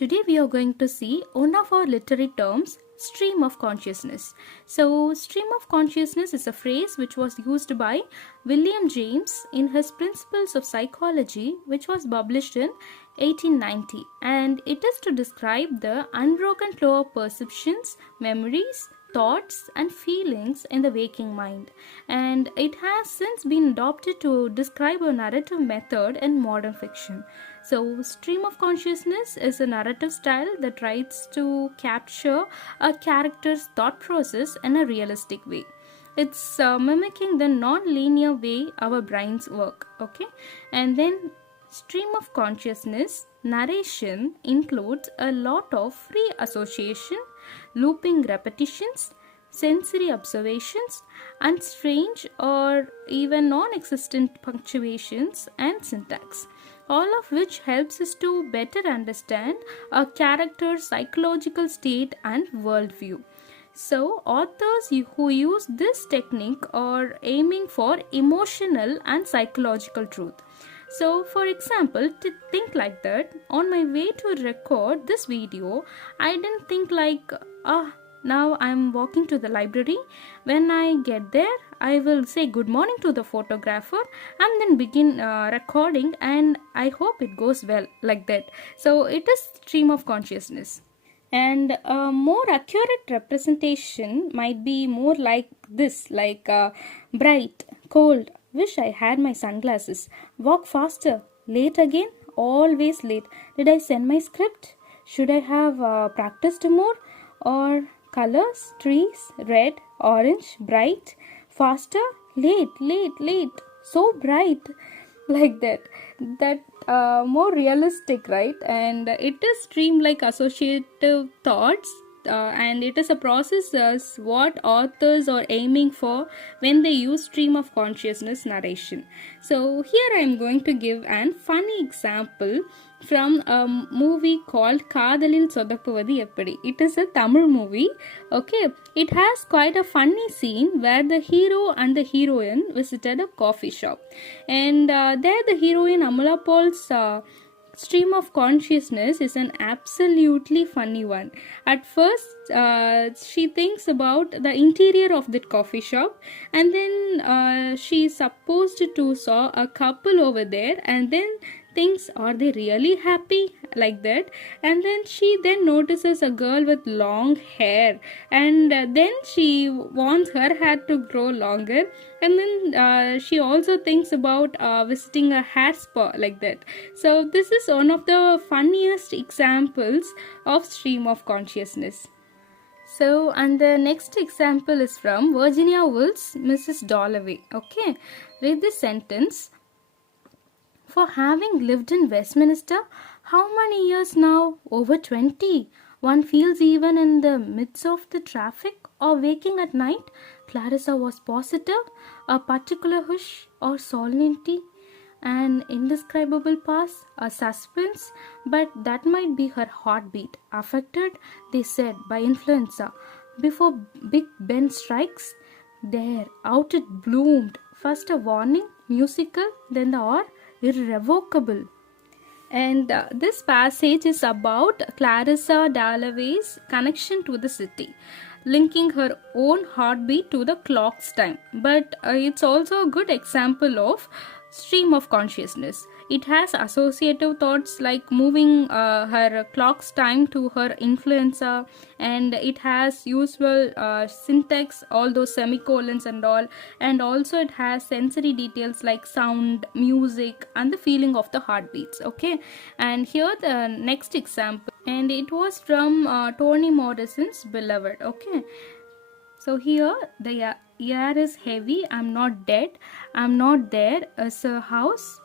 Today we are going to see one of our literary terms, stream of consciousness. So, stream of consciousness is a phrase which was used by William James in his Principles of Psychology, which was published in 1890, and it is to describe the unbroken flow of perceptions, memories, thoughts and feelings in the waking mind, and it has since been adopted to describe a narrative method in modern fiction. So, stream of consciousness is a narrative style that tries to capture a character's thought process in a realistic way. It's mimicking the non-linear way our brains work. Okay, and then stream of consciousness narration includes a lot of free association, looping repetitions, sensory observations, and strange or even non-existent punctuations and syntax, all of which helps us to better understand a character's psychological state and worldview. So, authors who use this technique are aiming for emotional and psychological truth. So, for example, to think like that, on my way to record this video, I didn't think like, now I'm walking to the library. When I get there, I will say good morning to the photographer and then begin recording, and I hope it goes well like that. So, it is stream of consciousness. And a more accurate representation might be more like this, like bright, cold, wish I had my sunglasses, walk faster, late again, always late, did I send my script, should I have practiced more, or colors, trees, red, orange, bright, faster, late, so bright, like that more realistic, right? And it is stream like associative thoughts, and it is a process as what authors are aiming for when they use stream of consciousness narration. So here I am going to give an funny example from a movie called Kadalil Sodappuvadu Eppadi. It is a Tamil movie. Okay, it has quite a funny scene where the hero and the heroine visited a coffee shop, and there the heroine Amala Paul's stream of consciousness is an absolutely funny one. At first, she thinks about the interior of that coffee shop, and then she is supposed to saw a couple over there, and then thinks, are they really happy, like that? And then she then notices a girl with long hair, and then she wants her hair to grow longer, and then she also thinks about visiting a hair spa, like that. So this is one of the funniest examples of stream of consciousness. So, and the next example is from Virginia Woolf's Mrs. Dalloway. Okay, read this sentence. For having lived in Westminster, how many years now? Over 20. One feels even in the midst of the traffic or waking at night, Clarissa was positive, a particular hush or solemnity, an indescribable pause, a suspense, but that might be her heartbeat, affected, they said, by influenza. Before Big Ben strikes, there, out it bloomed, first a warning, musical, then the hour, irrevocable. And this passage is about Clarissa Dalloway's connection to the city, linking her own heartbeat to the clock's time. But it's also a good example of stream of consciousness. It has associative thoughts like moving her clock's time to her influenza, and it has usual syntax, all those semicolons and all, and also it has sensory details like sound, music, and the feeling of the heartbeats. Okay, and here the next example, and it was from Toni Morrison's Beloved. Okay, so here the air is heavy, I'm not dead, I'm not there as a house.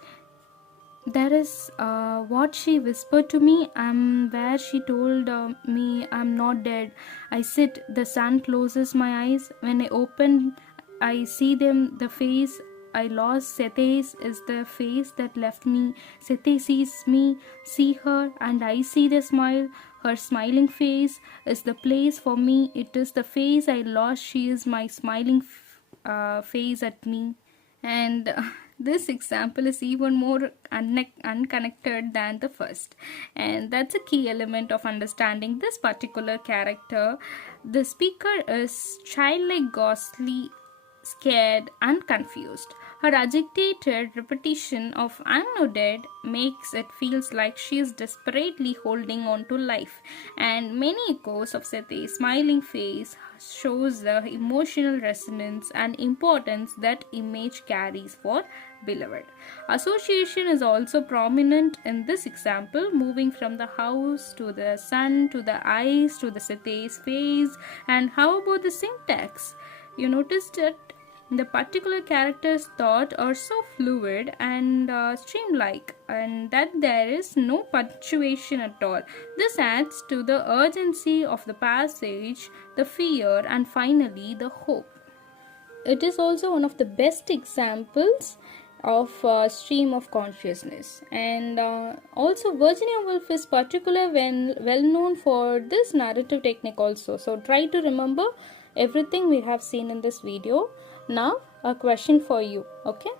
There is what she whispered to me, I'm where she told me I'm not dead. I sit, the sun closes my eyes. When I open, I see them, the face I lost. Sethe is the face that left me. Sethe sees me, see her, and I see the smile. Her smiling face is the place for me. It is the face I lost. She is my smiling face at me. And this example is even more unconnected than the first, and that's a key element of understanding this particular character. The speaker is childlike, ghostly, scared, and confused. Her agitated repetition of "I'm no dead" makes it feels like she is desperately holding on to life, and many echoes of Sete's smiling face shows the emotional resonance and importance that image carries for beloved. Association is also prominent in this example, moving from the house to the sun to the eyes to the Sete's face. And how about the syntax? You noticed that the particular character's thought are so fluid and streamlike, and that there is no punctuation at all. This adds to the urgency of the passage, the fear, and finally the hope. It is also one of the best examples of stream of consciousness, and also Virginia Woolf is particular when well known for this narrative technique also. So try to remember everything we have seen in this video. Now a question for you. Okay,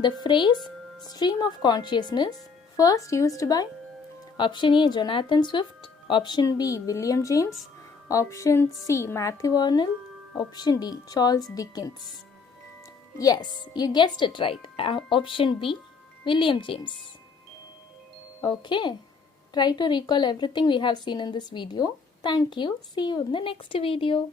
the phrase stream of consciousness first used by option A Jonathan Swift, option B William James, option C Matthew Arnold, option D Charles Dickens. Yes, you guessed it right. Option B, William James. Okay, try to recall everything we have seen in this video. Thank you. See you in the next video.